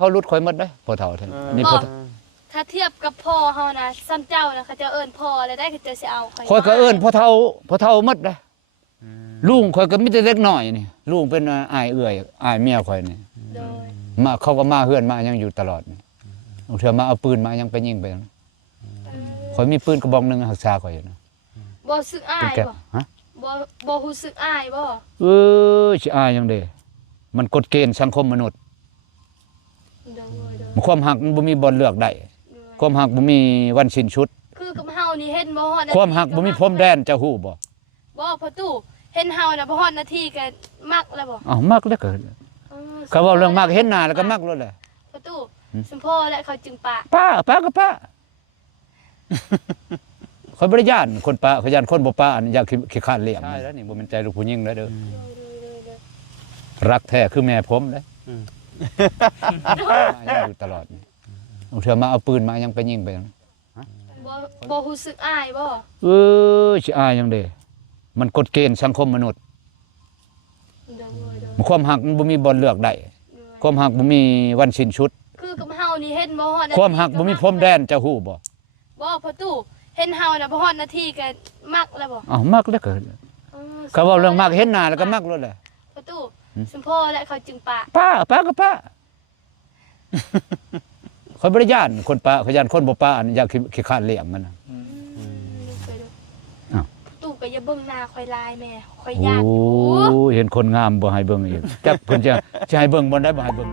เขารุดคอยหมดได้พอเท่าท่านอันนี้พอถ้าเทียบกับพ่อเฮานะซ้ำเจ้านะเขาจะเอิ้นพ่อเลยได้เขาจะสิเอาคอยก็เอิ้นพอเท่าหมดได้ลุงคอยก็มีแต่เล็กน้อยนี่ลุงเป็นอ้ายเอื้อยอ้ายเมียคอยนี่มาเขาก็มาเฮือนมายังอยู่ตลอดนี่เถื่อมาเอาปืนมายังไปยิงไปคอยมีปืนกระบอกนึงหักษาคอยอยู่นะบ่สึกอ้ายบ่ฮะบ่รู้สึกอ้ายบ่สิอ้ายจังได๋มันกฎเกณฑ์สังคมมนุษย์ความหักมันบ่มีบ่เลือกได้ความหักบ่มีวันสิ้นสุดคือกับเฮานี่เห็นบ่ฮอดความหักบ่มีพรมแดนจะฮู้บ่พ่อตู่เห็นเฮาน่ะบ่ฮอดนาทีก็มักแล้วบ่อ้าวมักแล้วก็เขาเว้าเรื่องมักเห็นหน้าแล้วก็มักแล้วแหละพ่อตู่สมพ่อและเขาจึงปะป้าก็ป้าคอยบ่ได้ย่านคนป้าเขาย่านคนบ่ป้าอันอยากขี้คร้านเลี้ยงใช่แล้วนี่บ่แม่นใจลูกผู้หญิงแล้วเด้อรักแท้คือแม่ผมเด้ยังอยู่ตลอดเถื่อมาเอาปืนมายังไปยิงไปบ่รู้สึกอ้ายบ่สิอ้ายจังได๋มันกฎเกณฑ์สังคมมนุษย์ความหักมันบ่มีบ่เลือกได้ความหักบ่มีวันสิ้นสุดคือกับเฮานี่เห็นบ่ฮอดความหักบ่มีพรมแดนจะฮู้บ่พ่อตู่เห็นเฮาน่ะบ่ฮอดนาทีก็มักแล้วบ่อ้าวมักแล้วก็เขาเว้าเรื่องมักเห็นหน้าแล้วก็มักแล้วแหละพ่อตู่สมพ่อและเขาจึงปะป้าก็ป้าคอยบ่ได้ย่านคนป้าเขาย่านคนบ่ป้าอันอยากขี้คร้านเลี้ยงมันน่ะตู่ก็อย่าเบิ่งหน้าข่อยลายแม่ข่อยย่านอยู่เห็นคนงามบ่ให้เบิ่งอีกจักเพิ่นจะให้เบิ่งบ่ได้บ่ให้เบิ่ง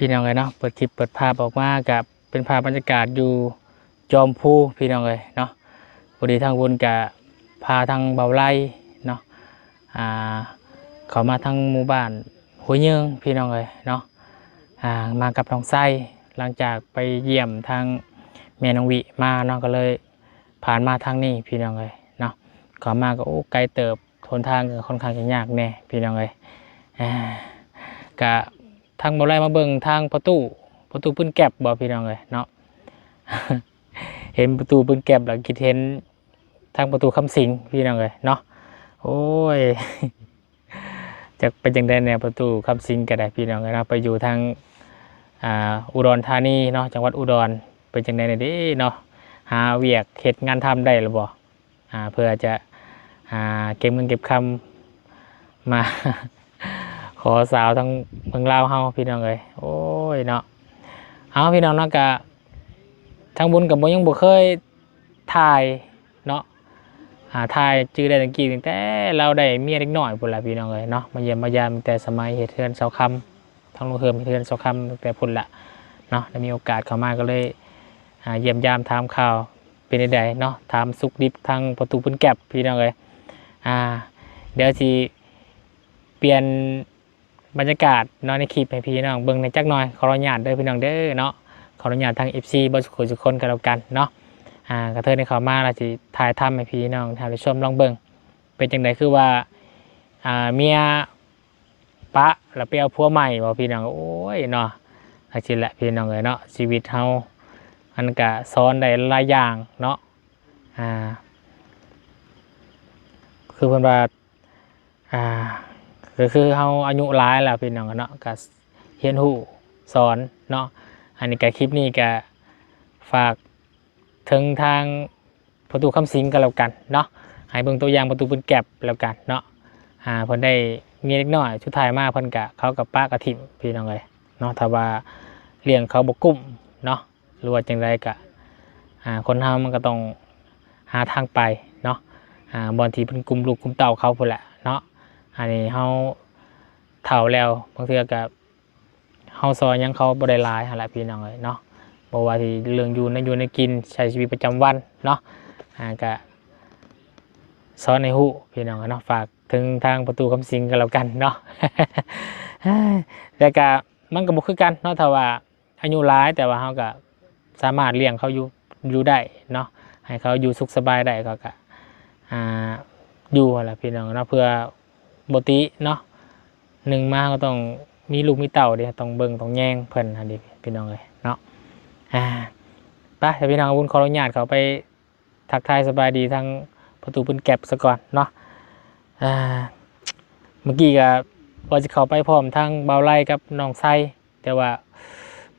พี่น้องเลยเนาะเปิดคลิปเปิดภาพออกมากับเป็นภาพบรรยากาศอยู่จอมพูพี่น้องเลยเนาะพอดีทางวนกับพาทางเบาไล่เนาะเขามาทางหมู่บ้านหัวเยิงพี่น้องเลยเนาะมากับน้องไส้หลังจากไปเยี่ยมทางแม่น้องวิมาเนาะก็เลยผ่านมาทางนี้พี่น้องเลยเนาะเขามาก็โอ้ไกลเติบทนทางค่อนข้างจะยากแน่พี่น้องเลยกะทางบ่ไล่มาเบิ่งทางประตูปืนแก็บบ่พี่น้องเลยเนาะ เห็นประตูปืนแก็บแล้วคิดเห็นทางประตูคำสิงพี่น้องเลยเนาะโอ้ย จะเป็นจังได๋แนวประตูคำสิงก็ได้พี่น้องเลยเนาะไปอยู่ทางอุดรธานีเนาะจังหวัดอุดรเป็นจังได๋เด้เนาะหาเวียกเฮ็ดงานทำได้หรือบ่เพื่อจะเก็บเงินเก็บคำมา ขอสาวทั้งเมืองลาวเฮาพี่น้องเลยโอ้ยเนาะเอาพี่น้องเนาะกะทางบุญกับบ่ยังบ่เคยถ่ายเนาะถ่ายจื้อได้ตั้งกี่ตั้งแต่เราได้เมียเล็กน้อยพุ่นล่ะพี่น้องเลยเนาะมาเยี่ยมมายามแต่สมัยเฮ็ดเฮือนเสาคำทางโรงเรือนเฮ็ดเฮือนเสาคำตั้งแต่พุ่นล่ะเนาะได้มีโอกาสเข้ามาก็เลยเยี่ยมยามถามข่าวเป็นจังได๋เนาะถามสุขดิบทางประตูปืนแก็บพี่น้องเลยเดี๋ยวสิเปลี่ยนบรรยากาศเนาะในคลิปให้พี่น้องเบิ่งในจักหน่อยขออนุญาตเด้อพี่น้องเด้อเนาะขออนุญาตทาง FC บ่สุขคนกันแล้วกันเนาะกระเทยในเข้ามาเราสิถ่ายทำให้พี่น้องท่านผู้ชมลองเบิ่งเป็นจังได๋คือว่าเมียปะแล้วไปเอาผัวใหม่บ่พี่น้องโอ้ยเนาะจังซี่แหละพี่น้องเอ้ยเนาะชีวิตเฮามันก็สอนได้หลายอย่างเนาะคือเพิ่นว่าก็คือเฮาอายุหลายแล้วพี่น้องเนาะก็เรียนรู้สอนเนาะอันนี้ก็คลิปนี้ก็ฝากถึงทางประตูคำสิงกันแล้วกันเนาะให้เบิ่งตัวอย่างประตูปืนแก็บแล้วกันเนาะเพิ่นได้มีเล็กน้อยสุดท้ายมาเพิ่นก็เขากับป้ากระถิ่มพี่น้องเลยเนาะถ้าว่าเลี้ยงเขาบ่กุ้มเนาะหรือว่าจังไดก็คนเฮามันก็ต้องหาทางไปเนาะบางทีเพิ่นกุมลูกกุมเต้าเขาพุ่นแหละเนาะอันนี้เฮาเฒ่าแล้วบางเทื่อก็เฮาซอยยังเขาบ่ได้หลายหั่นแหละพี่น้องเอ้ยเนาะบ่ว่าที่เรื่องอยู่ในกินใช้ชีวิตประจำวันเนาะก็สอนให้ฮู้พี่น้องเนาะฝากถึงทางประตูคำสิงกันแล้วกันเนาะ แต่ก็มันก็บ่คือกันเนาะถ้าว่าอายุหลายแต่ว่าเฮาก็สามารถเลี้ยงเขาอยู่ได้เนาะให้เขาอยู่สุขสบายได้ก็อยู่หั่นล่ะพี่น้องเนาะเพื่อบ่ติเนาะ1มาก็ต้อง มีลูกมีเต่าเด้ต้องเบิ่งต้องแย่งเพิ่นอันนี้พี่น้องเอ้ยเนาะไปเดี๋ยวพี่น้องบุญขออนุญาตเขาไปทักทายสบายดีทางประตูปืนแก็บซะก่อนเนาะเมื่อกี้ก็ว่าจะเข้าไปพร้อมทางเบาไล่กับน้องไส้แต่ว่า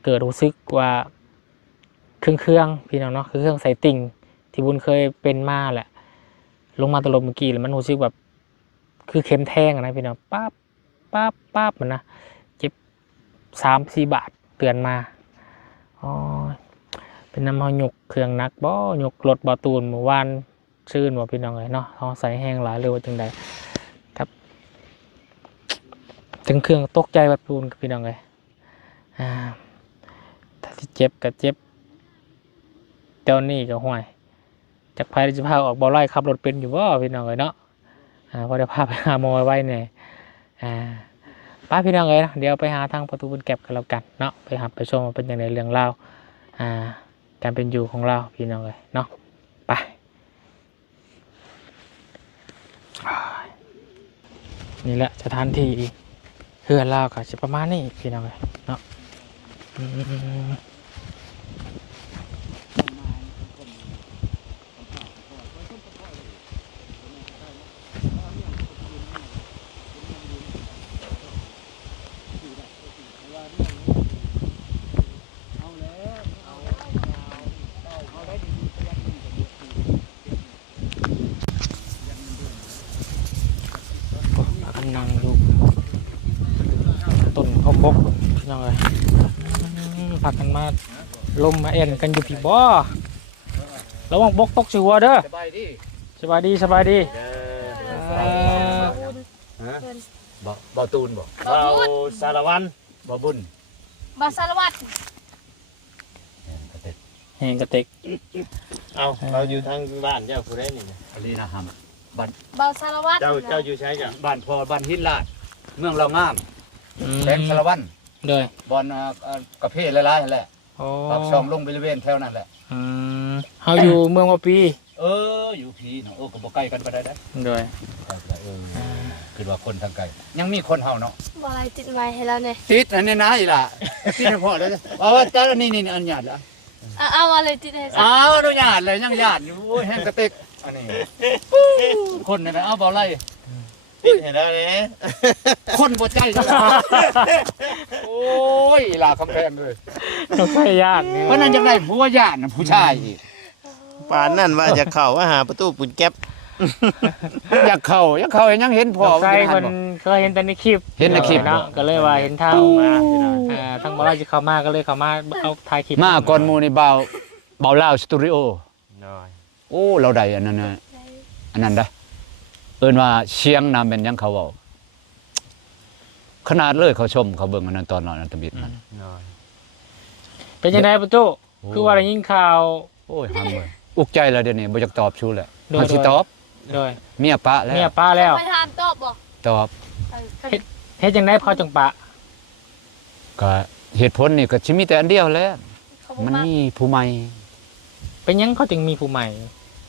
เกิดรู้สึกว่าเครื่องพี่น้องเนาะคือเครื่องใส่ติ่งที่บุญเคยเป็นมาแหละลงมาตลบเมื่อกี้แล้วมันรู้สึกแบบคือเข็มแทงนะพี่น้องปั๊บมันนะเจ็บ3-4 บาทเตือนมาอ๋อเป็นน้ำมันหยกเครื่องนักบ่หยกรถบ่ตูนเมื่อวานชื่นว่าพี่น้องเลยเนาะท้องใส่แห้งหลายเลยว่าจังใดครับถึงเครื่องตกใจแบบตูนกับพี่น้องเลยถ้าที่เจ็บก็เจ็บเจ้านี่ก็ห่วยจากภายในจะพาออกบ่อไล่ขับรถเป็นอยู่บ่พี่น้องเลยเนาะพอได้พาไปหาหมอไว้เนี่ยป้าพี่น้องเลยนะเดี๋ยวไปหาทางประตูปืนแก็บกันแล้วกันเนาะไปหาไปชมว่าเป็นอย่างไรเรื่องเล่าการเป็นอยู่ของเราพี่น้องเลยเนาะไปนี่แหละสถานที่เฮือนเราก็จะประมาณนี้พี่น้องเลยเนาะนั่งดูต้นข้าวโพดพี่น้องเลยผักกันมาลมมาเอ็นกันอยู่พี่บ่ระวังบกตกสิหัวเด้อสบายดีสบายดีบ่ตูนบ่สารวันบ่บุญบาสารวัตร แหงกระเต็กเอาเราอยู่ทางบ้านเจ้าผู้ใดนี่อันนี้นะฮะ บาสารวัตร เจ้าอยู่ใช้จ้ะบ้านพอบ้านหินลาดเมืองเรางามแขวงสารวัตรเลยบอนกระเพาะหลายๆแหละปากช่องลงบริเวณแถวนั้นแหละเฮาอยู่เมืองว่าปีอยู่พีเนาะก็บ่ใกล้กันปานใดเด้ด้วยคือว่าคนทางไกลยังมีคนเฮาเนาะบ่อะไรติดไว้ให้แล้วเนี่ยติดอันนี้นะอีหล่ะติดพอแล้วว่าจ้านี่อนุญาตแล้วเอาอะไรติดให้อนุญาตเลยยังญาติอยู่โอ้ยแห้งกระเต็กอันนี้คนนี่นะเอาบ่ไล่ติดให้แล้วเด้คนบ่ใจจังโอ้ยอีหล่ะคำแพงเลยต้องใช้ญาติเพราะนั้นจังได๋ผัวญาติน่ะผู้ชายอีกป่านนั้นว่าจะเข้าหาประตูปืนแก๊ปอยากเข้ายังเห็นพ่อใครคนเคยเห็นแต่ในคลิปเห็นในคลิปเนาะก็เลยว่าเห็นทางทั้งบ่ไล่สิเข้ามาก็เลยเข้ามาเอาถ่ายคลิปมาก่อนหมู่นี่เบาลาวสตูดิโอโอ้เราได้อันนั้นได้เอิ้นว่าเชียงนำเป็นยังเขาเว้าขนาดเลยเขาชมเขาเบิ่งอันนั้นตอนนอนอันตะบิดมันเป็นจังได๋ประตูคือว่าได้ยินข่าวโอ้ยห้ามเลยอุกใจแล้วเดี๋ยวนี้บ่อยากตอบชูแหละเฮาสิตอบโดยเมียปะแล้วไปถามตอบบ่ตอบเฮ็ดจังได๋พอจังปะก็เหตุผลนี่ก็สิมีแต่อันเดียวแหละมันมีผู้ใหม่เป็นหยังเขาจึงมีผู้ใหม่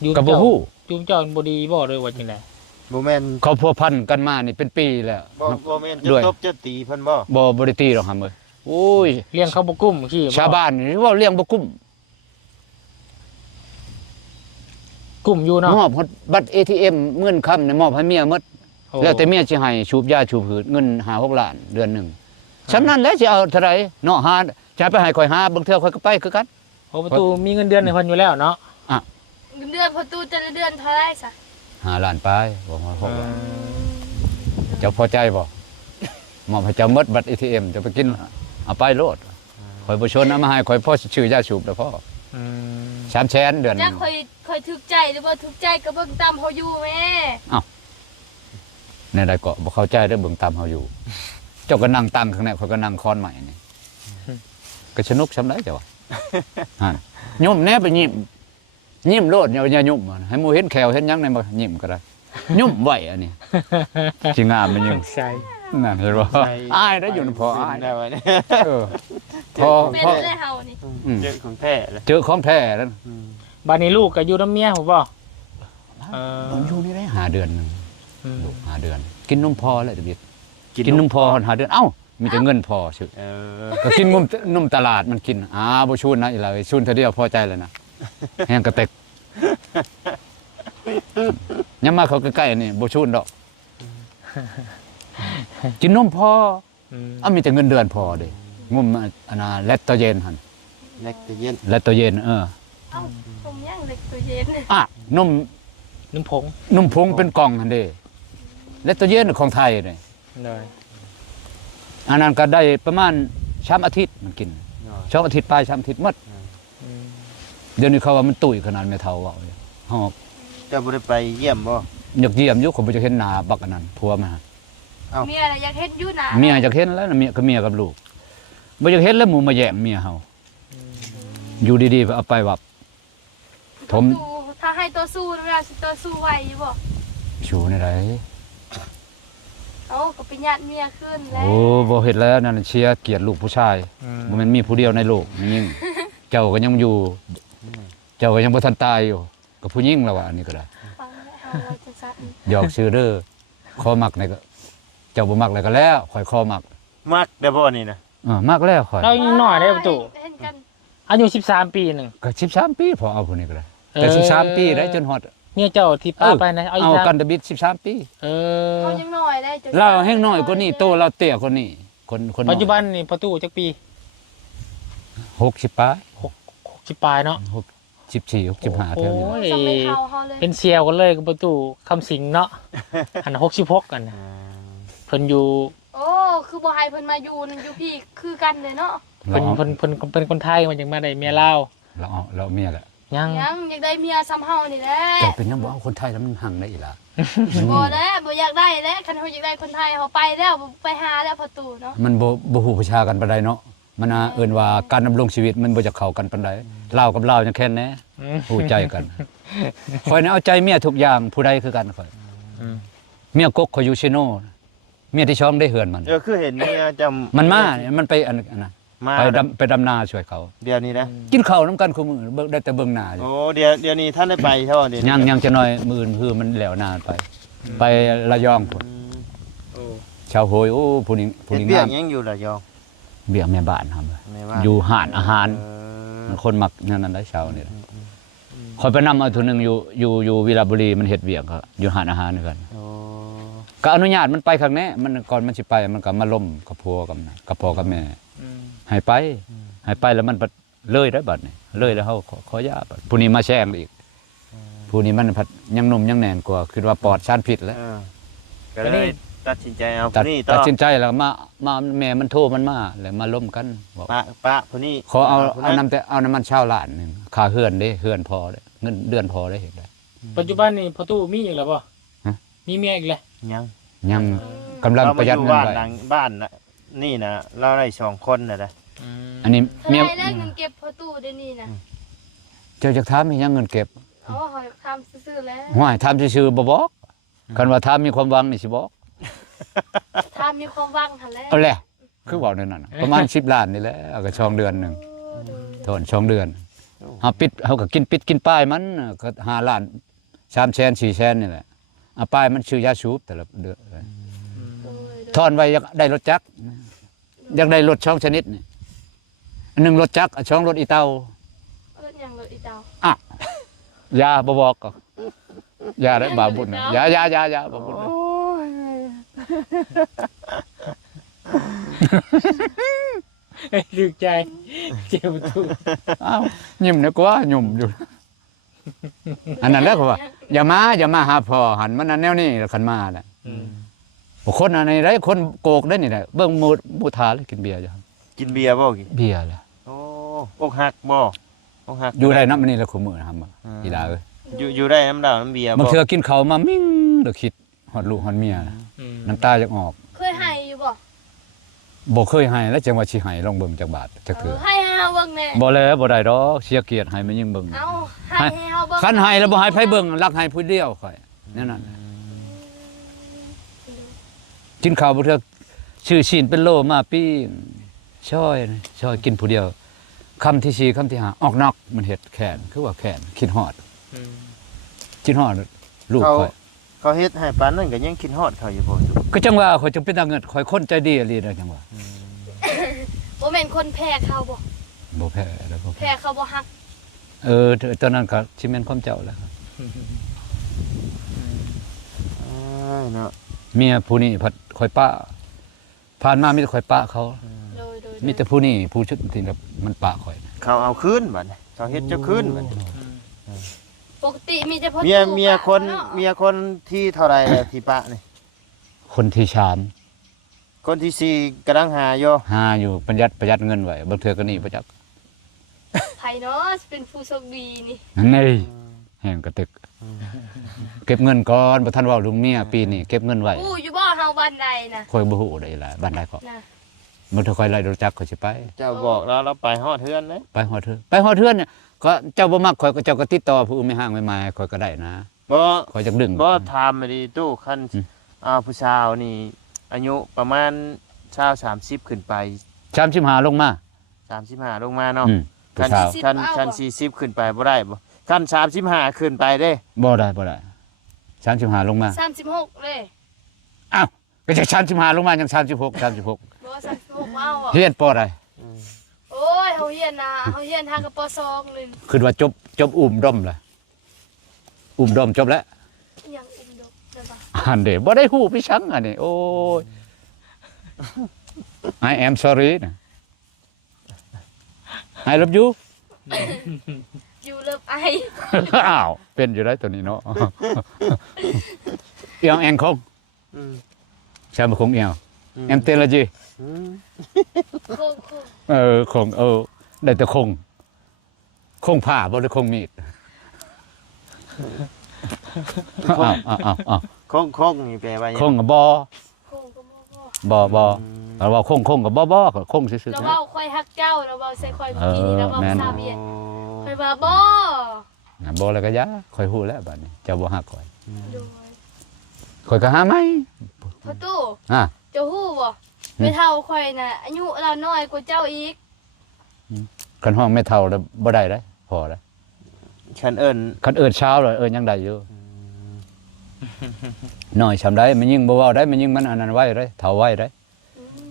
อยู่ก็บ่ฮู้อยู่เจ้าบ่ดีบ่เลยว่าจังได๋บ่แม่นเขาพัวพันกันมานี่เป็นปีแล้วบ่แม่นจะตบจะตีเพิ่นบ่ได้ตีหรอกครับเอ้ยโอ้ยเลี้ยงเขาบ่กุ้มขี้ชาวบ้านนี่ว่าเลี้ยงบ่กุ้มอยู่เนาะมอบบัตร ATM เงินค้ำเนี่ยมอบให้เมียหมดแล้วแต่เมียสิให้ชูบยาชูบหืดเงิน5-6 ล้านเดือนนึงฉะนั้นแล้วสิเอาเท่าไหร่เนาะหาจะไปให้ข่อยหาบางเทื่อข่อยก็ไปคือกันประตูมีเงินเดือนให้เพิ่นอยู่แล้วเนาะเงินเดือนประตูแต่ละเดือนเท่าไหร่ซะ5 ล้านไปบ่ฮอด6ล้านเจ้าพอใจบ่มอบให้เจ้าหมดบัตร ATM จะไปกินเอาไปโลดข่อยบ่ชวนเอามาให้ข่อยพอชื่อยาชูบแล้วพอ300,000เดือนจักค่อยถูกใจหรือบ่ถูกใจก็เบิ่งตามเฮาอยู่แม่ในใดก็บ่เข้าใจเด้อเบิ่งตามเฮาอยู่เจ้าก็นั่งตั้งข้างในข่อยก็นั่งคอนใหม่นี่ก็สนุกซำไดจ้ะวะยิ้มแน่ไปยิ้มโลดอย่ายิ้มให้หมู่เห็นแขวเห็นหยังในบ่ยิ้มก็ได้ยิ้มไว้อันนี้สิงามมันยิ้มใช่นั่นเห็นบ่อายได้อยู่พออายได้นี่พอได้เฮานี่เจอของแท้แล้วเจอของแท้แล้วบัดนี้ลูกก็อยู่นำเมียผมบ่อยู่นี่ได้5 เดือนนึงลูก5 เดือนกินนมพอแล้วตะบิดกินนมพอ5 เดือนเอ้า มีแต่เงินพอชื่อ เออ ก็กินนมตลาดมันกินบ่ชูนนะอีหล่ะเอ้ยชูนเท่าเดียวพอใจแล้วนะแห้งกระเต็กยังมาเขาใกล้ๆนี่บ่ชูนดอกกินนมพอมีแต่เงินเดือนพอเด้งุมอันน่ะแลคโตเจนหั่น เล็กแต่เย็น แลคโตเจนเอ้าผมย่างเล็กตัวเย็น นม นุ่มผง นมผงเป็นกล่องหั่นเด้แลคโตเจนของไทยนี่ เลย อันนั้นก็ได้ประมาณ3อาทิตย์มันกิน2อาทิตย์ไป3อาทิตย์หมดเดี๋ยวนี้เขาว่ามันตุ้ยขนาดแม่เฒ่าเว้าเฮา เจ้าบ่ได้ไปเยี่ยมบ่ อยากเยี่ยมอยู่ผมบ่จะเห็นหน้าบักอันนั้นผัวมัน เมียน่ะอยากเฮ็ดอยู่นะ เมียอยากเห็นแล้วนะเมียกับลูกบ่อยากเห็นแล้วหมู่มาแย่งเมียเฮาอยู่ดีๆเอาไปวับถม ถ้าให้ตัวสู้นะแม่สิตัวสู้ไหวอยู่บ่ ชูในไร เอ้าก็เป็นญาติเมียขึ้นแล้ว โอ้บ่เฮ็ดแล้วนั่นเชียร์เกลียดลูกผู้ชายบ่แม่นมีผู้เดียวในโลกนี่ยิ่งเจ้าก็ยังอยู่ เจ้าก็ยังบ่ทันตายอยู่กับผู้หญิงแล้วว่าอันนี้ก็ได้ ฟังแล้วเอาไว้จังซั่น หยอกชื่อเด้อคอมักนี่ก็เจ้าบ่มักแล้วก็แล้วข่อยคอมัก มักได้บ่นี่นะ มักแล้วข่อย เรายังน้อยได้ประตู เห็นกัน อายุ13 ปีหนึง ก็13ปีพอเอาผู้นี้ก็ได้แต่13ปีได้จนฮอด เมียเจ้าที่ป้าไปนะ เอากันตะบิด13ปี เขายังน้อยได้จะ เราแห้งน้อยกว่านี้โตเราเตี้ยกว่านี้คน ปัจจุบันนี่ประตูจักปี 60ปลาย 60ปลายเนาะ 14 65เท่านี้ โอ้ย สมัยเฒ่าเฮาเลย เป็นเซียวกันเลยกับประตูคำสิงเนาะอัน66กันนะเพิ่นอยู่ โอ้คือบ่ให้เพิ่นมาอยู่นั่นอยู่พี่คือกันเลยเนาะ เพิ่นเป็นคนไทยมันยังมาได้เมียลาว เราเมียแหละ ยัง ยังอยากได้เมียซ้ำเฮานี่แหละ แต่เป็นยังบอกเอาคนไทยแล้วมันหังได้อีหล่ะ บ่แล้วบ่อยากได้แล้วคันเฮาอยากได้คนไทยเฮาไปแล้วไปหาแล้วประตูเนาะ มันบ่ฮู้ประชากันปานใดเนาะมันเอิ้นว่าการดำรงชีวิตมันบ่จะเข้ากันปานใดลาวกับลาวยังแค่นแน่ฮู้ใจกันข่อยนี่เอาใจเมียทุกอย่างผู้ใดคือกันข่อยเมียกกข่อยอยู่ชิโนเมียที่ช่องได้เฮือนมัน คือเห็นเมียจำ มันมาเนี่ยมันไปอันนั้น มา ไปดำนาช่วยเขา เดี๋ยวนี้นะ กินข้าวนํกันคู่มื้อเบิ่งได้แต่เบิ่งหน้าอยู่ โอ้เดี๋ยวนี้ท่านได้ไปเท่าเดี๋ยวนี้ ยังจะน้อยมื้ออื่นคือมันแล้วนานไป ไประยองพุ่น โอ้ ชาวโหยโอ้ผู้นี้ เฮ็ด ง เบี้ย าม ยังอยู่ล่ะยอง เบี้ยแม่บ้านครับ แม่ว่า อยู่ห้านอาหาร เออ คนมักนั่นได้เช้านี่แหละคอยไปนำเอาตัวหนึงอยู่วิลาบุรีมันเฮ็ดเวียกครับอยู่ห้านอาหารนี่กัน โอ้ ก็อนุญาตมันไปข้างแน่มันก่อนมันสิไปมันก็มาล่มกับผัวกับนะกับพ่อกับแม่ให้ไปแล้วมันเลยได้บัดนี่เลยแล้วเฮาขอยาบัดผู้นี้มาแช่งอีกผู้นี้มันพัดยังหนุ่มยังแน่นกว่าคือว่าปลอดสารพิษแล้ว เออก็เลยตัดสินใจเอา ตัด ผู้นี้ต่ ตั อ ดสินใจแล้วมาแม่มันโทรมันมาแล้วมาล่มกันบอก ปะผู้นี้ ขอเอา ผู้นั้น เอาน้ำมันชาวล้านหนึงค่าเฮือนเด้เฮือนพอเด้เงินเดือนพอได้เห็นได้ ปัจจุบันนี่ประตูมีอีกแล้วบ่ ฮะ มีเมียอีกแล้ว ยัง ยังกำลังประหยัดเงิน บ้าน ไว้ หลังบ้านน่ะนี่นะเราได้2คนน่ะนะ อันนี้ เท่า เมีย ไหร่แล้วเงินเก็บประตูเดี๋ยวนี้นะ เจ้าจะถามมียังเงินเก็บ อ๋อเฮาทำซื่อๆแล้ว ห้วยถามซื่อๆบ่บอกคันว่าถามมีความหวังนี่สิบอก ถ้ามีความหวังหั่นแหละ เอาแหละคือเว้านั่นน่ะประมาณ10ล้านนี่แหละเอาก็ช่องเดือนหนึงโทนช่องเดือนเฮาปิดเฮาก็กินปิดกินป้ายมันก็5ล้าน3แสน4แสนนี่แหละเอาป้ายมันชื่อยาสูบแต่ละเดือนถอนไว้อยากได้รถจักรอยากได้รถช่องชนิดนี่อันหนึงรถจักรช่องรถอีเตา เอิ้นหยังเลยอีเตา ยาบ่บอกก็ยาได้บาปบุญน่ะยาบาปบุญน่ะ ดึกใจเจ็บประตู อ้าวยิ้มนึกว่ายุ่มอยู่อันนั้นแหล้วก็ว่าอย่ามาหาพ่อหันมันอันแนวนี้คันมาแหละคนอันนี้ได้คนโกกได้นี่แหละเบิ่งหมู่ทาเลยกินเบียร์อยู่ครับ กินเบียร์บ่กิน เบียร์แหละ โอ้อกหักบ่อกหัก อยู่ได้นำอันนี้แล้วคุมื้อนะครับอีหลาเอ้ย อยู่ได้น้ำดาวน้ำเบียร์ บาง บ่ เทื่อกินข้าวมามิ่งเด้อคิดฮอดลูกฮอดเมียน้ำตาจะออก เคยให้อยู่บ่ บ่เคยให้แล้วจังว่าสิให้ลองเบิ่งจักบาทจักเทื่อ ให้เฮาเบิ่งแน่ บ่แล้วบ่ได้ดอกเสียเกียรติให้มันยิ่งเบิ่ง เอาให้เฮาเบิ่ง คันให้แล้วบ่ให้ไผเบิ่งรักให้ผู้เดียวค่อยนั่นน่ะกินข้าวบ่เทื่อชื่อชิ้นเป็นโลมาปิ้งช่อยกินผู้เดียวคำที่4คำที่5ออกนอกมันเฮ็ดแค้นคือว่าแค้นคิดฮอดคิดฮอดลูกค่อย เขาเฮ็ดให้ปานนั้นก็ยังคิดฮอดเขาอยู่บ่ตุ ก็จังว่าข่อยจึงเป็นตาเงิดข่อยคนใจดีอีหลีนะจังว่า บ่แม่นคนแพ้เขาบ่ บ่แพ้แล้วบ่แพ้ แพ้เขาบ่ฮัก ตอนนั้นก็สิแม่นความเจ้าแล้วครับ เนาะ เมียผู้นี้พัดข่อยป้าผ่านมามีแต่ข่อยป้าเขา โดยมีแต่ผู้นี้ผู้ชุดที่แบบมันป้าข่อย เขาเอาคืนบัดนี้เขาเฮ็ดเจ้าคืนบัดนี้ ปกติมีแต่พ่อ เมีย ตู่ เมียคน เนาะ เมียคนที่เท่าไหร่แล้วที่ปะนี่ คนที่ชาม คนที่สี่กำลังหาอยู่ หาอยู่ประหยัดเงินไว้บางเทื่อก็หนี่ประจักษ์ ไผเนาะสิเป็นผู้โชคดีนี่ นี่แห่งกระตึก เก็บเงินก่อนบ่ทันเว้าลุงเมียปีนี้เก็บเงินไว้ อู้อยู่บ่เฮาบ้านใดน่ะ ข่อยบ่ฮู้ได้ล่ะบ้านใดก็ น่ะ มันถ้าข่อยไล่รู้จักข่อยสิไป เจ้าบอกแล้วเราไปฮอดเฮือนเลย ไปฮอดเทื่อไปฮอดเทื่อเนี่ยก็เจ้าบ่มักข่อยก็เจ้าก็ติดต่อผู้อื่นไม่ห่างไม่มาข่อยก็ได้นะ บ่ ข่อยจักดึง บ่ถามมาดีตู้คันผู้ชาวนี่อายุประมาณ30ขึ้นไป 35ลงมา 35ลงมาเนาะ ผู้สาว คัน40ขึ้นไปบ่ได้บ่คัน35ขึ้นไปเด้ บ่ได้35ลงมา 36เลย อ้าวก็จะ35ลงมายัง36 บ่36ว้าวอ่ะ เฮียนปอใด โอ้ยเฮาเฮียนนะเฮาเฮียนทางกับป2นึง คือว่าจบอุ้มด้อมล่ะอุ้มด้อมจบแล้ว ยังอุ้มดกได้บ่ อันเด้บ่ได้ฮู้พี่ชังอันนี้โอ้ย I am sorry นะ I love you อยู่เลิฟไอ อ้าวเป็นอยู่ได้ตัวนี้เนาะ เอียงแองคง อืม ใช่บ่คงเอียงแอมเตลจี อืม โคง คงได้แต่คงผ้าบ่ได้คงมีดอ้าว คงนี่แปลว่าหยัง คงกับบ่ โคงก็บ่บ่ เราว่าคงกับบ่คงซื่อ เรา ๆ เว้าค่อยฮักเจ้าเราเว้าใส่ค่อยเมื่อกี้นี้เราเว้า แม่น ภาษาเวียดค่อยว่าบ่ บ่แล้วก็ยาค่อยฮู้แล้วบัดนี้เจ้าบ่ฮักข่อย โดย ข่อยก็หาไหม พ่อตู้ ฮะ เจ้าฮู้บ่ไปเฒ่าค่อยน่ะอายุเราน้อยกว่าเจ้าอีก คันห้องไม่เท่าแล้วบ่ได้ได้พอแล้ว ฉันเอิ้น คันเอิ้นเช้าแล้วเอิ้นยังได้อยู่น้อยชำได้มันยิ่งบ่เว้าได้มันยิ่งมันอันนั้นไว้ได้เฒ่าไว้ได้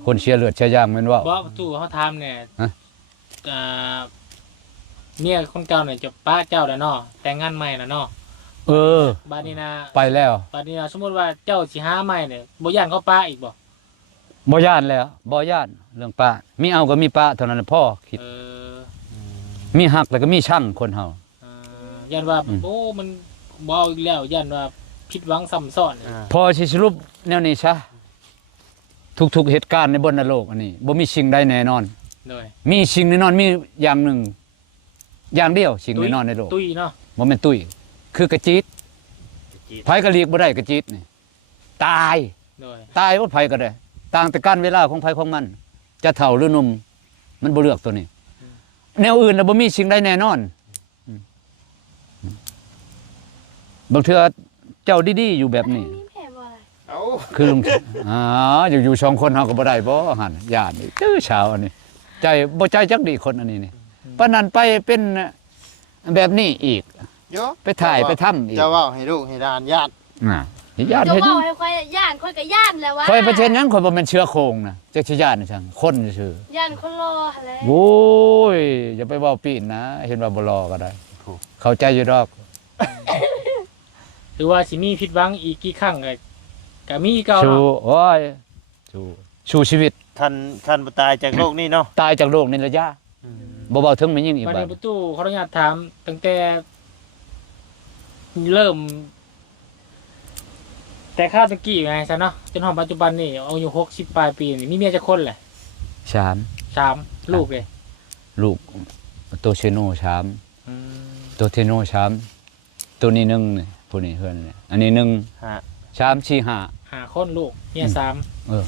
คนเสียเลือดเสียยางแม่นเว้า บ่ตู้เขาถามเนี่ย ฮะ อ่าเมียคนเก่าเนี่ยจะป้าเจ้าแล้วเนาะแต่งงานใหม่แล้วเนาะ เออ บัดนี้นะ ไปแล้ว บัดนี้นะสมมุติว่าเจ้าสิหาใหม่เนี่ยบ่ย่านเขาป้าอีกบ่ บ่ย่านแล้วบ่ย่านเรื่องป้ามีเอาก็มีป้าเท่านั้นแหละพ่อคิด เออ มีหักแล้วก็มีช่างคนเฮา ย่านว่า อืม โอ้มันบ่เอาอีกแล้วย่านว่าผิดหวังซ้ำซ้อน พอสิสรุปแนวนี้ซะทุกๆเหตุการณ์ในบนโลกอันนี้บ่มีสิ่งใดแน่นอน โดย มีสิ่งแน่นอนมีอย่างหนึ่ง อย่างเดียวสิ่งแน่นอนในโลก ตุ้ยเนาะ บ่แม่นตุ้ยคือกระจิตไผก็เรียกบ่ได้กระจิตนี่ตาย โดย ตายบ่ไผก็ได้ต่างแต่การเวลาของไผของมัน จะเฒ่าหรือหนุ่มมันบ่เลือกตัวนี้ แนวอื่นน่ะบ่มีสิ่งใดแน่นอนบางเทื่อเจ้าดีๆอยู่แบบนี้ มีแม่บ่อะไร เอ้า คือลุงอยู่สองคนเฮาก็บ่ได้บ่หั่นญาตินี่ตื้อเช้าอันนี้ ใจบ่ใจจักดีคนอันนี้นี่ปานนั้นไปเป็นแบบนี้อีก โย ไปถ่ายไปทำอีก เจ้าเว้าให้ลูกให้หลานญาติ ญาติ เจ้า เฮ็ดหยั เว้าง ให้ค่อยย่านค่อยก็ย่านแล้ววะ ข่อยประเทศหยังข่อยบ่แม่นเชื้อโครงนะจักสิญาตินี่จังคนซื่อย่ านคนรอหั่นแหละ โอ้ยอย่าไปเว้าปีนนะ เห็นว่าบ่รอก็ได้ เข้าใจอยู่ดอก หรือว่าสิมีผิดหวังอีกกี่ครั้งก็มีเก่า สู้ เนาะ โอ้ยสู้ชีวิต คันบ่ตายจากโลกนี้เนาะ ตายจากโลกนี่ระยะบ่เว้าถึงแม่ยิ่งอีก บัด บัด นี้ประตูขออนุญาตถามตั้งแต่เริ่ม แต่ข้าวตะกี้ไงซะเนาะจนถึงปัจจุบันนี่อายุ60ปลายปีนี่มีเมียจักคนแหละ ชาม 3ลูกเลย ลูกตัวเชโนชาม อืม ตัวเทโนชามตัวนี้หนึงนี่ผู้นี้เฮือนนี่อันนี้หนึง ฮะ ชาม4 5 5คนลูกเมีย3 เออ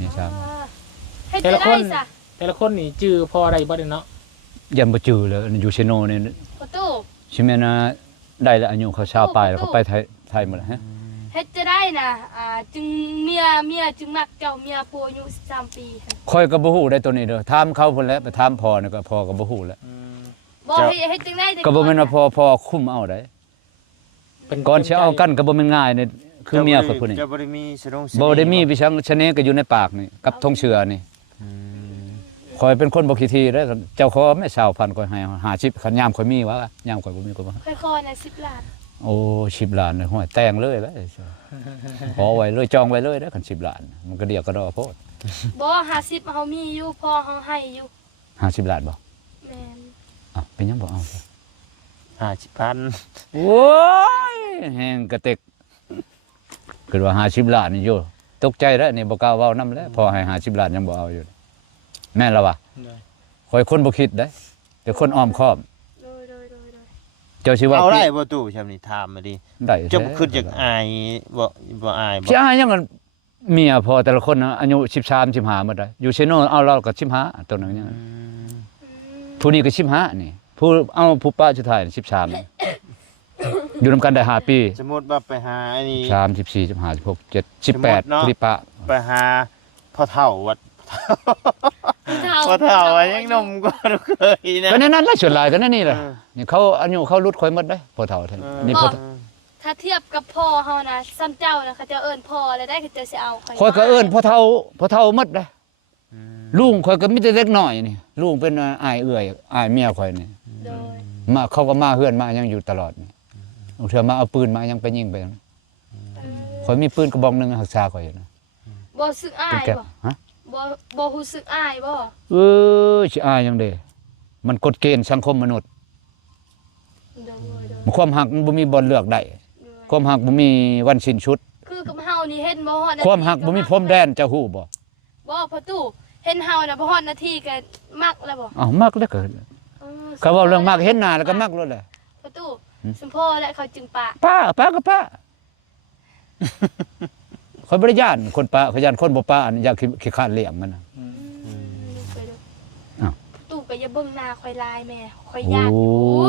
นี่ชาม ให้ แต่ จะ ละค ได้ น ซะ แต่ละคนนี่ชื่อพ่ออะไรบ่ได้เนาะ ยันบ่จือเลยอยู่เชโนนี่ ประตู ชิแม่นะได้แล้วอายุเขาชาวปลายแล้วเขาไปไทยหมดแล้วฮะ เฮ็ดจะได้นะจึงเมียจึงมักเจ้าเมียผู้อายุ13ปีค่ะ ค่อยก็บ่ฮู้ได้ตัวนี้เด้อถามเขาพุ่นแหล้วไปถามพ่อนี่ก็พ่อก็บ่ฮู้แล้ว บ่เฮ็ดจึงได้แต่ ก็บ่แม่นว่าพ่อคุมเอาได้ เป็น ก่อนสิเอากันก็บ่แม่นง่ายนี่ คือเมียข่อยผู้นี้ เจ้าบ่ได้มีสะดงเส บ่ได้มีวิชังชะเนก็อยู่ในปากนี่กับธงเชือนี่ อืม ข่อยเป็นคนบ่ขี้ทีเด้อเจ้าขอแม่20,000ข่อยให้50คันยามข่อยมีวะยามข่อยบ่มีก็บ่ให้ ค่อยๆนะ10 ล้าน โอ้10 ล้านห้อยแต่งเลยแล้วขอไว้เลยจองไว้เลยเด้อคัน10 ล้านมันก็เดียวก็ดอโพด บ่50เฮามีอยู่พอเฮาให้อยู่ 50 ล้านบ่ แม่น อ่ะเป็นหยังบ่เอา 50,000 โอ้ยแฮงกระเต็กคือว่า50 ล้านนี่อยู่ตกใจแล้วนี่บ่กล้าเว้านำแล้วพอให้50 ล้านยังบ่เอาอยู่แม่นแล้ววะ โดย ข่อยคนบ่คิดได้แต่คนอ้อมค้อม โดย เจ้าสิว่า เอาได้บ่ตู่ชำนี่ถามมาดิ ได้ เจ้าบ่คิดอยากอายบ่อายบ่ สิอายยังกันเมียพอแต่ละคนนะอายุ13 15หมดได้อยู่เชโนเอาเราก็15ตัวนึงเนี่ย อืม ผู้นี้ก็15นี่ผู้เอาผู้ป้าสุดท้าย13นี่อยู่นํกันได้5ปี สมมุติว่าไปหาอันนี้ 3 14 15 16 17 สมมุติเนาะ 18ผู้ที่ป้า ไปหาพ่อเฒ่าวัด เฒ่า พ่อเฒ่าอะยังหนมก็เคยนะ ก็นั่นแหละส่วนหลายก็นั่นนี่แหละ เออ นี่เขาอายุเขารุดค่อยหมดได้พอเฒ่าเท่านั้นนี่พอ ถ้าเทียบกับพ่อเฮานะซ้ำเจ้านะเขาจะเอิ้นพ่อแล้วได้เขาจะสิเอา ค่อยก็เอิ้นพอเฒ่าหมดได้ลุงค่อยก็มีแต่เล็กน้อยนี่ลุงเป็นอ้ายเอื้อยอ้ายเมียค่อยนี่ โดย มาเขาก็มาเฮือนมายังอยู่ตลอดนี่บางเทื่อมาเอาปืนมายังไปยิงไปนะข่อยมีปืนกระบอกหนึงรักษาข่อยอยู่นะ บ่สึกอา เป็น ย แก๊ป บ่ ฮะ บ่รู้สึกอายบ่ สิอายจังเด้มันกฎเกณฑ์สังคมมนุษย์ โดย ความหักมันบ่มีบ่อนเลือกได้ความหักบ่มีวันสิ้นสุด คือกับเฮานี่เห็นบ่ฮอด ความหักบ่มีพรมแดนเจ้าฮู้บ่ บ่พ่อตู่เห็นเฮาน่ะบ่ฮอดนาทีก็มักแล้วบ่ อ้าวมักแล้วก็เขาเว้าเรื่องมักเห็นหน้าแล้วก็มักแล้วแหละ พ่อตู่สมพ่อและเขาจึงปะ ป้าก็ป้า ข่อยบ่ได้ย่านคนป้าข่อยย่านคนบ่ป้าอันอยากขี้คร้านเลี้ยงมันน่ะ ไปดู อ้าว ตู่ก็อย่าเบิ่งหน้าข่อยลายแม่ข่อย โอ้ ย่าน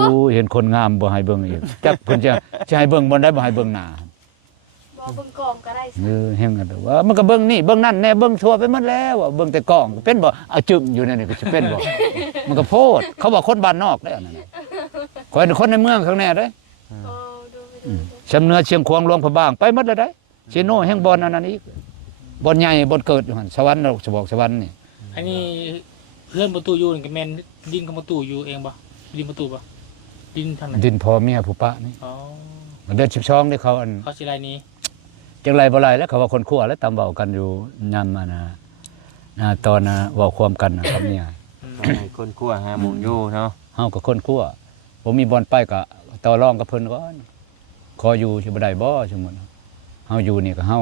อยู่ เห็นคนงามบ่ให้เบิ่งอีกจักเพิ่นจะให้เบิ่งบ่ได้บ่ให้เบิ่งหน้า บ่เบิ่งกองก็ได้สิ เฮงกันเด้อว่ามันก็เบิ่งนี่เบิ่งนั่นแน่เบิ่งทั่วไปหมดแล้วอะเบิ่งแต่กล้องเป็นบ่เอาจึงอยู่นั่นนี่ก็สิเป็นบ่ มันก็โพดเขาบอกคนบ้านนอกได้อันนั้นน่ะข่อยเป็นคนในเมืองข้างแน่เด้ โอ้ดู ชำเนือเชียงควางหลวงพระบางไปหมดแล้วได้เชโนแห่งบ่อนอันนั้นอีกบ่อนใหญ่บ่อนเกิดอยู่หั่นสวรรค์เราจะบอกสวรรค์นี่ อันนี้เพื่อนประตูอยู่นี่ก็แม่นดินกับประตูอยู่เองบ่ดินประตูบ่ดินทางไหน ดินพ่อเมียผู้ปะนี่ อ๋อ เดือน12นี่เขาอัน เขาสิไรนี้ จังไรบ่ไรแล้วเขาว่าคนคั่วแล้วตามเว้ากันอยู่ยามมาตอนเว้าความกันนะครับเนี่ย ให้คนคั่วหาหมุนอยู่เนาะ เฮาก็คนคั่วผมมีบ่อนไปก็ต่อรองกับเพิ่นก่อนขออยู่สิบ่ได้บ่สมมุติเฮาอยู่นี่ก็เฮา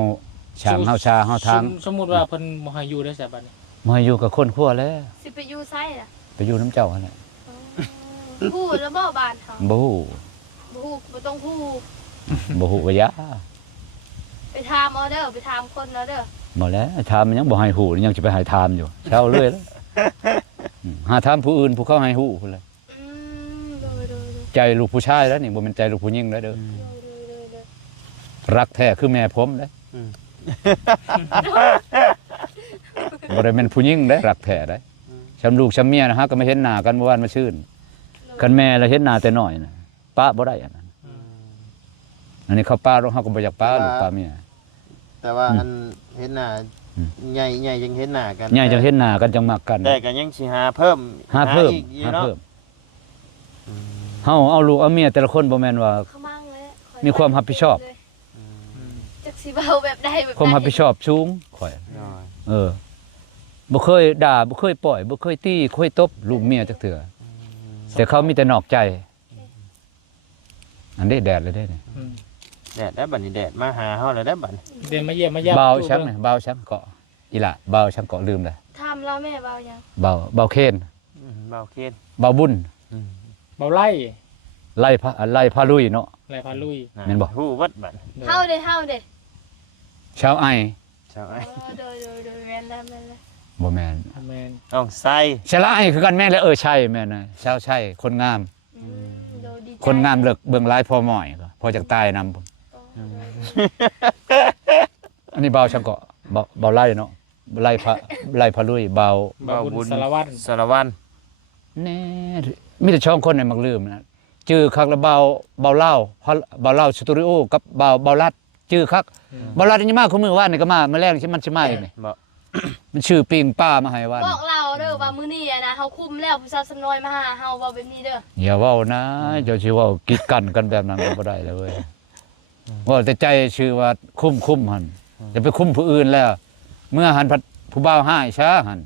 ฉางเฮาชาเฮาทาง สมมุติว่าเพิ่นบ่ให้อยู่ได้ซะบัดนี้ มาอยู่กับคนคั่วแล้ว สิไปอยู่ไสล่ะ ไปอยู่น้ำเจ้าหั่นแหละ ฮู้แล้วบ่บ้านเฮา บ่ฮู้ บ่ฮู้บ่ต้องฮู้ บ่ฮู้ว่ายา ไปถามเอาเด้อไปถามคนเอาเด้อ บ่แล้วถามมันยังบ่ให้ฮู้ยังสิไปให้ถามอยู่เช้าเลยแล้วหาถามผู้อื่นผู้เขาให้ฮู้พุ่นแหละ อืมดู ใจลูกผู้ชายแล้วนี่บ่แม่นใจลูกผู้หญิงแล้วเด้อรักแท้คือแม่ผมเด้บ่ได้แม่นผู้หญิงเด้รักแท้เด้ชำลูกชำเมียนะฮะก็ไม่เห็นหน้ากันเมื่อวานมาชื่นคันแม่ละเห็นหน้าแต่น้อยน่ะป้าบ่ได้อันนั้นอันนี้เขาป้าเฮาก็บ่อยากป้าลูกป้าเมีย แต่ว่าอันเห็นหน้าใหญ่ยังเห็นหน้ากัน ใหญ่จังเห็นหน้ากันจังมักกัน แต่ก็ยังสิหาเพิ่ม หาเพิ่ม อีกอยู่ หา เนาะ เพิ่มเฮาเอาลูกเอาเมียแต่ละคนบ่แม่นว่า ขมั่งเลย มีความรับผิดชอบ จักสิเว้าแบบใดแบบ ความรับผิดชอบสูงข่อย บ่เคยด่าบ่เคยปล่อยบ่เคยตีเคยตบลูกเมียจักเทื่อแต่เขามีแต่นอกใจ อันนี้แดดเลยเด้นี่ อืม แดดแล้วบัดนี้แดดมาหาเฮาแล้วได้บัด เดินมาเยี่ยมมาย่า เบา ประตู ชังนี่เบาชังเกาะอีหล่ะเบาชังเกาะลืมเลย ถามเราแม่เว้ายัง เบาเคน เบาเคน เบาบุญ เบาไล่ ไล่พาลุยเนาะ ไล่พาลุย แม่นบ่ ฮู้วัดบัด เฮาเด้ ชาวไอ ชาวไอ้ โดยแม่นแล้ว บ่แม่น แม่น ต้องใส่ ชาวไอคือกันแม่นแล้วใช่แม่นนะชาวใช่คนงาม โดยดีใจ คนงามเลิกเบิ่งหลายพอหม้อยก็พอจากตายนำอันนี้เบาชังเกาะเบาไล่เนาะไล่พาลุยเบา เบาบุญสารวัตร สารวัตร แน่มีแต่ช่องคนในมักลืมนะจื้อคักละเบาเล่าเบาเล่าสตูดิโอกับเบาลัด จื้อคักบ่รัดนี่มาคุมื้อวานนี่ก็มามื้อแรกนี่มันสิมาอีกนี่ บ่ มันชื่อปิ้งป้ามาให้วาน บอกเราเด้อว่ามื้อนี้นะเฮาคุมแล้วผู้สาวสำน้อยมาหาเฮาเว้าแบบนี้เด้อ อย่าเว้านะเจ้าสิเว้ากีดกันกันแบบนั้นก็บ่ได้เลยเว้ยเว้าแต่ใจชื่อว่าคุ้มหั่นจะไปคุ้มผู้อื่นแล้ว เมื่อหันพัดผู้บ่าวหายซะหั่น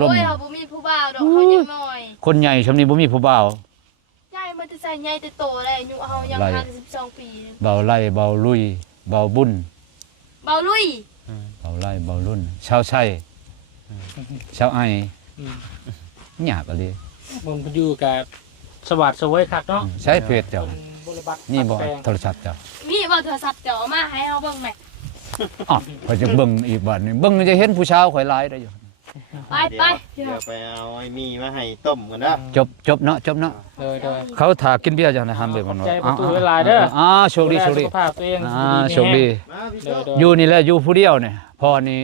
ลม โอ้ยเฮาบ่มีผู้บ่าวดอกเฮายังน้อย คนใหญ่ชำนี้บ่มีผู้บ่าว ใหญ่มันจะใส่ใหญ่แต่โตได้อายุเฮายัง ไร 52ปี เบาไล่เบาลุยเบาบุญ เบาลุย เบาไล่เบารุ่นชาวไช่ชาวไอ อืม หยาบอะไร มึงไปอยู่กับสวัสดิ์สวยคักเนาะ ใช้เพจเจ้า บริบัติ นี่บ่ แปลง โทรศัพท์เจ้า มีบ่โทรศัพท์เจ้าเอามาให้เฮาเบิ่งแหม่ อ๋อพอจะเบิ่งอีกบัดนี้เบิ่งจะเห็นผู้ชาวข่อยหลายได้อยู่ ไปไป เดี๋ยวไปเอาไอ้มีมาให้ต้มกันนะ จบเนาะจบเนาะ เลย เขาถ่ากินเบียร์จังได๋ห้ามเบิ่งมัน ใจประตูหลายเด้อ โชคดีโชคดี สุขภาพตัวเอง โชคดี มาพี่ เด้ โต อ อยู่นี่แหละอยู่ผู้เดียวเนี่ยพอนี่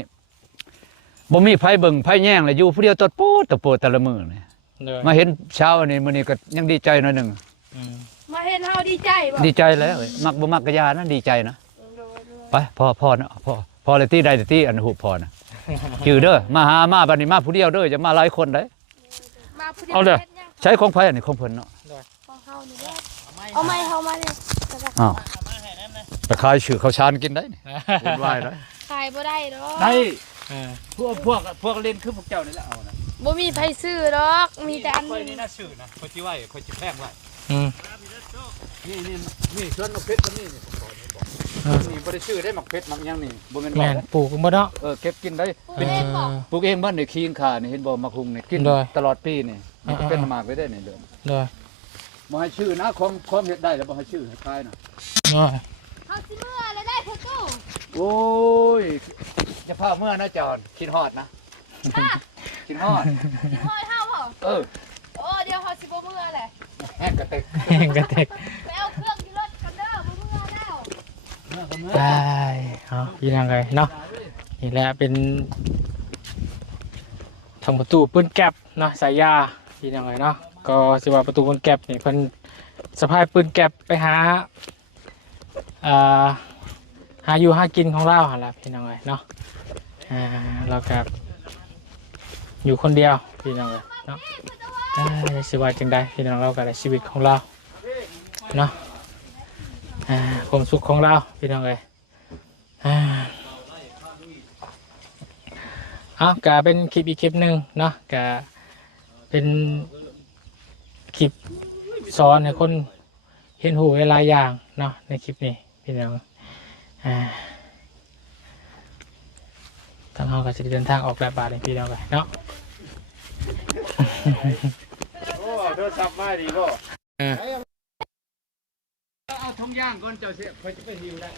บ่มีไผเบิ่งไผแย่งเลยอยู่ผู้เดียวตดโปดแต่ละมื้อนี่ เด้อ มาเห็นเช้าอันนี้มื้อนี้ก็ยังดีใจหน่อยหนึง อืม มาเห็นเฮาดีใจบ่ ดีใจแล้วเว้ยมักบ่มักกะยานะดีใจนะไปพ่อนะพ่อเลยที่ใดที่อันหูพ่อนะจือเด้อมาบัดนี้มาผู้เดียวเด้อจะมาหลายคนได้ มาผู้เดียว เอาเด้อ ฮ็ดหยัง ใช้ของไผอันนี้ของเพิ่นเนาะ ของเฮานี่เด้อเอาไม้เฮามาเนี่ย อ้าวไปขายชื่อข้าวชานกินได้นี่วุ่นวายได้ ขายบ่ได้ดอก ได้ เออ พวกเล่นคือพวกเจ้านี่แหละเอานะ บ่มีไผซื้อดอก มีแต่อัน ค่อย นี้ นี่นะชื่อนะค่อยสิไว้ค่อยสิแพงไว้ อืม นี่ส่วนมักเพชรตัวนี้นี่นี่บ่ได้ชื่อได้มักเพชรมักหยังนี่บ่แม่น แม่ ว่าน นะ ปลูกบ่เนาะ เก็บกินได้ ผู้เล่นบอก ปลูกเองบ้านนี่คีงขานี่เห็นบ่มักหุงนี่กิน ได้ ตลอดปีนี่มันก็เป็นหมากไว้ได้นี่เด้อ เด้อ บ่ให้ชื่อนะความเฮ็ดได้แล้วบ่ให้ชื่อให้คายนะ เนาะ เฮาสิเมื่อแล้วได้ผู้ตู้ โอ้ยจะพาเมื่อนะจอนคิดฮอดนะคิดฮอด สิห้อยเฮาบ่ เออ โอ้เดี๋ยวเฮาสิบ่เมื่อแหละ แห้งกระเตก แห้งกระเตก ไปเอาเครื่องที่รถกันเด้อบ่เมื่อแล้ว เมื่อก็เมื่อ ได้เอาพี่นางไงเนาะนี่แหละเป็นทางประตูปืนแก๊ปเนาะสายยาพี่นางไงเนาะก็สิว่าประตูปืนแก๊ปนี่เพิ่นสะพายปืนแก๊ปไปหาหาอยู่หากินของเราหั่นล่ะพี่นางไงเนาะเรากับอยู่คนเดียวพี่นางไงเนาะสิว่าจังใดพี่น้องเรากับชีวิตของเราเนาะความสุขของเราพี่น้องเอ้ยเอากะเป็นคลิปอีกคลิปหนึ่งเนาะกะเป็นคลิปสอนให้คนเห็นหูหลายอย่างเนาะในคลิปนี้พี่น้องทางเราก็จะเดินทางออกแบบบาทเลยพี่น้องเลยเนาะ โอ้โทรศัพท์มาดีบ่เอาทงย่างก่อนเจ้าสิค่อยจะไปหิวได้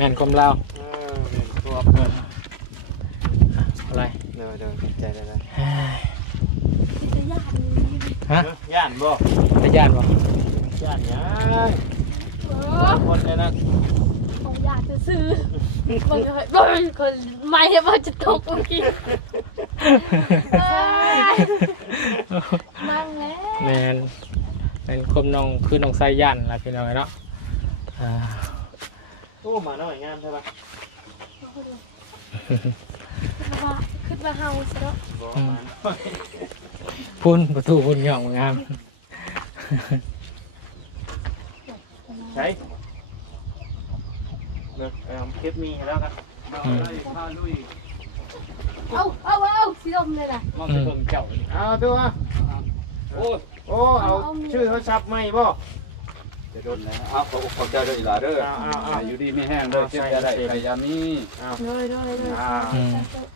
งานกลมเรา ตัว อะไร เดี๋ยวใจได้ ฮะ ย่านบ่ ได้ญาติบ่ ย่านยังคนเลยนะ ผมอยากจะซื้อมันคนไม่ให้มันจะตกเมื่อกี้มั่งแล้ว แมนเป็นคมน้องคือน้องไซยันล่ะพี่น้องเนาะ โอ้มาหน่อยงามใช่ปะ ขึ้นมาเฮาซะแล้ว พุ่นประตูพุ่นหย่องงาม ใช่เลิกคลิปมีแล้วกัน พาลุย เอาสีดมเลยนะ มาไปเบิ่งเจ้านี่ เอาตัว โอ้ โอ้เอาชื่อโทรศัพท์ไหมบ่ จะโดนแล้วเอาขอบใจเด้ออีหลาเด้ออยู่ดีมีแห้งเด้อเจ็บอย่าได้ใครยามี เลย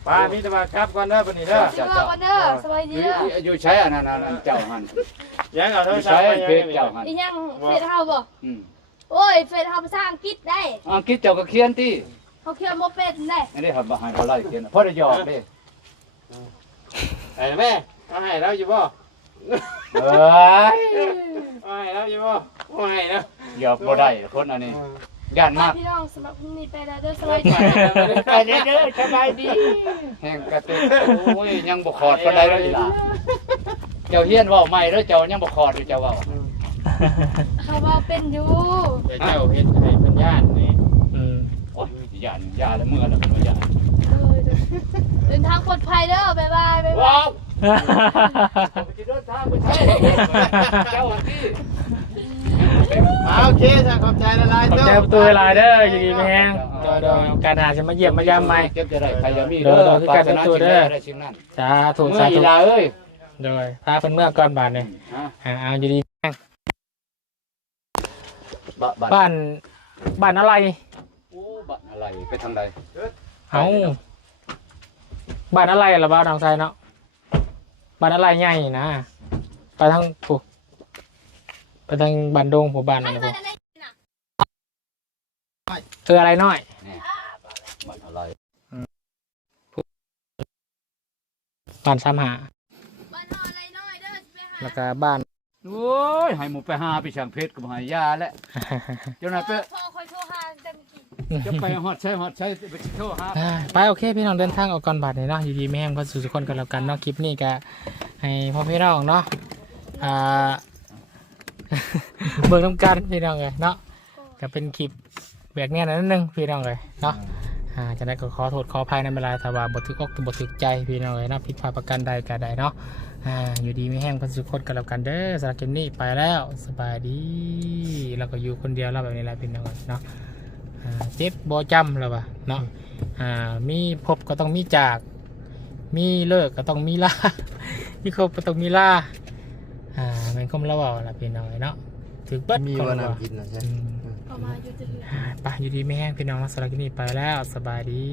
ป้ามีแต่ว่าครับก่อนเด้อปนี้เด้อ เชื่อกันเด้อสบายดีเด้อ อยู่ใช้อันนั้นเจ้าหัน ยังเอาโท อ ร ยู่ ศัพ ใช้ ท์ไป เพจเจ้าหัน อีหยังเฟซเฮาบ่ อืม โอ้ยเฟซเฮาภาษาอังกฤษได้ อังกฤษเจ้าก็เขียนติ เขาเขียนบ่เป็นได้ อันนี้ครับบ่ให้เขาไล่เขียนพอได้หยอกเด้ ไอ้แม่เอาให้แล้วอยู่บ่ เอ้ย เอาให้แล้วอยู่บ่เอาให้แล้ว หยอกบ่ได้คนอันนี้ย่านมาก พี่น้องสำหรับพรุ่งนี้ไปแล้วเด้อสบายดี ไปเด้อสบายดีแห้งกระตุกโอ้ยยังบ่ขอดปานใดแล้วอีหล่ะเจ้าเฮียนเว้าใหม่เด้อเจ้ายังบ่ขอดอยู่เจ้าเว้า เขาว่าเป็นอยู่ เจ้าเฮ็ดให้เพิ่นญาตินี่ โอ้ยย่านย่าแล้วเมื่อแล้วมันย่าน เดินทางปลอดภัยเด้อบ๊ายบายบ๊ายบาย ว้าวไปเดินทางไปใช้เจ้าที่ โอเคจ้ะขอบใจละลาย ขอบใจประตูเวลาเด้ออยู่ดีไม่แห้งโดยการหาจะมาเยี่ยมมายามใหม่ เก็บจะได้ใครจะมี เด้อคือการเป็นตัวเด้อ ได้สิ่งนั้น สาธุ เมื่ สา อ ธุ อีลาเอ้ย โดยพาเพิ่นเมื่อก่อนบาดนี่เอาอยู่ดีแห้งบ้านอะไร โอ้บัตรอะไรไปทางใด เอ้าบ้านอะไรล่ะบ้านทางไทยเนาะบ้านอะไรใหญ่นะไปทางผู้ไปทางบ้านดงผู้บ้านนั่นผู้อะไรน้อย บัตรอะไร บ้านซ้ำหา บ้านนอนอะไรน้อยเด้อไปหา แล้วก็บ้าน โอ้ยให้หมูไปหาไปช่างเพชรกับหายาแล้วเจ้านายไป พ่อคอยโทรหาแต่เมื่อกี้ จะไปฮอดใช้ไปโทรหา ไปโอเคพี่น้องเดินทางออกก่อนบาทนี่เนาะอยู่ดีไม่แห้งก็สู่ทุกคนกันแล้วกันเนาะคลิปนี้ก็ให้พ่อพี่น้องเนาะเบิ่งน้ำกันพี่น้องเลยเนาะก็เป็นคลิปแบบนี้นิดนึงพี่น้องเลยเนาะจะได้ก็ขอโทษขออภัยในเวลาถ้าว่าบ่ถึกอกบ่ถึกใจพี่น้องเลยเนาะผิดพลาดประการใดก็ได้เนาะอยู่ดีไม่แห้งก็สู่ทุกคนกันแล้วกันเด้อสำหรับคลิปนี้ไปแล้วสบายดีแล้วก็อยู่คนเดียวแล้วแบบนี้แหละพี่น้องเนาะเจ็บบ่จำแล้วว่ะเนาะมีพบก็ต้องมีจากมีเลิกก็ต้องมีลา มีครบก็ต้องมีลาแม่นคมละเว้าล่ะพี่น้องเนาะถึกเบิด มี คน วัน ละ น้ำ เว้า กินนะใช่ ออกมาอยู่จะเหลือ ไปอยู่ดีไม่แห้งพี่น้องสำหรับคลิปนี้ไปแล้วสบายดี